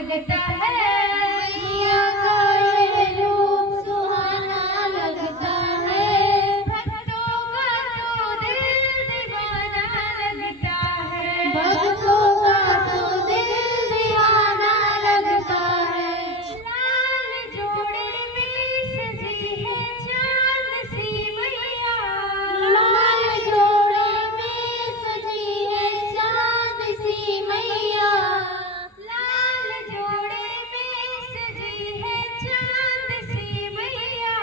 लगता है। मैया का यह रूप सुहाना लगता है। भक्तों का तो दिल दीवाना लगता है। भक्तों का तो दिल दीवाना लगता है। लाल जोड़े में सजी है चांद सी मैया। लाल जोड़े में सजी है चांद सी मैया। लाल जोड़े में सजी है चांद सी मैया।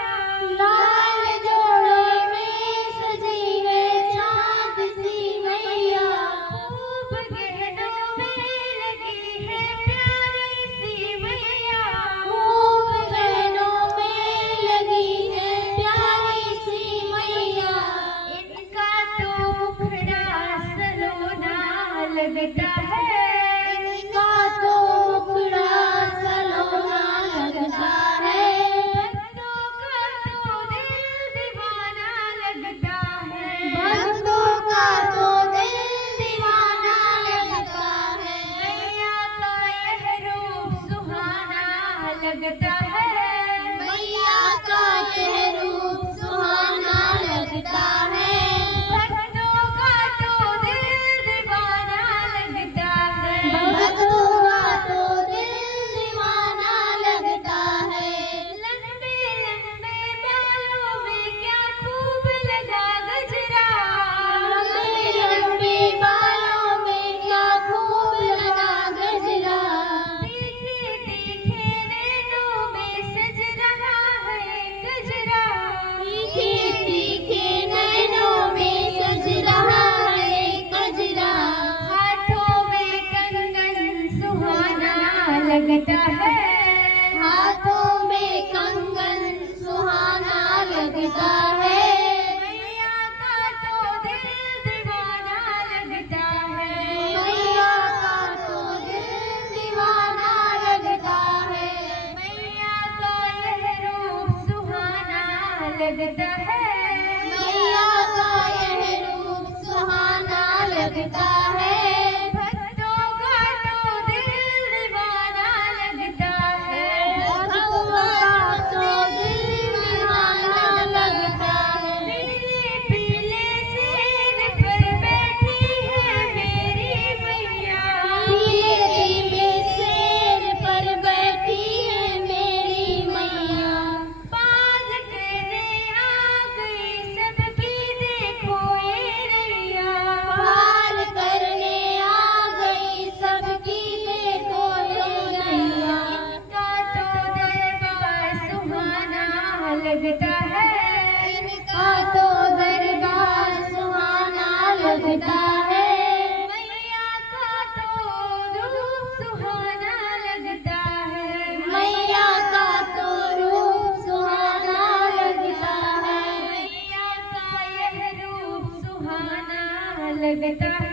लाल जोड़े में सजी है चांद सी मैया। खूब गहनों में लगी है प्यारी सी मैया। खूब गहनों में लगी है प्यारी सी मैया। इनका तो मुखड़ा सलोना लगता है। इनका तो मुखड़ा सलोना लगता है। भक्तों का तो दिल दीवाना लगता है। भक्तों का तो दिल दीवाना लगता है। मैया का यह रूप सुहाना लगता है। मैया का यह रूप सुहाना लगता है। भक्तों का तो दिल दीवाना लगता है। भक्तों का तो दिल दीवाना लगता है। लंबे लंबे बालों में क्या खूब लगा गजरा। लंबे लंबे बालों में क्या खूब लगा गजरा। तीखे तीखे नैनों में सज रहा है गजरा। तीखे तीखे नैनों में सज रहा है गजरा। हाथों में कंगन सुहाना लगता है। हाथों में कंगन सुहाना लगता है। मैया का तो दिल दीवाना लगता है। मैया का तो दिल दीवाना लगता है। मैया का यह रूप सुहाना लगता है। मैया का यह रूप सुहाना लगता है। भक्तों का तो दिल दीवाना लगता है। भक्तों का तो दिल दीवाना लगता है। पीले पीले शेर पर बैठी है मेरी मैया। पीले पीले शेर पर बैठी है मेरी मैया। पार करने आ गई सबकी देखो ये रैया। पार करने आ गई सबकी देखो ये रैया। इनका तो दरबार सुहाना लगता है। इनका तो दरबार सुहाना लगता है। मैया का तो रूप सुहाना लगता है। मैया का तो रूप सुहाना लगता है। मैया का यह रूप सुहाना लगता है।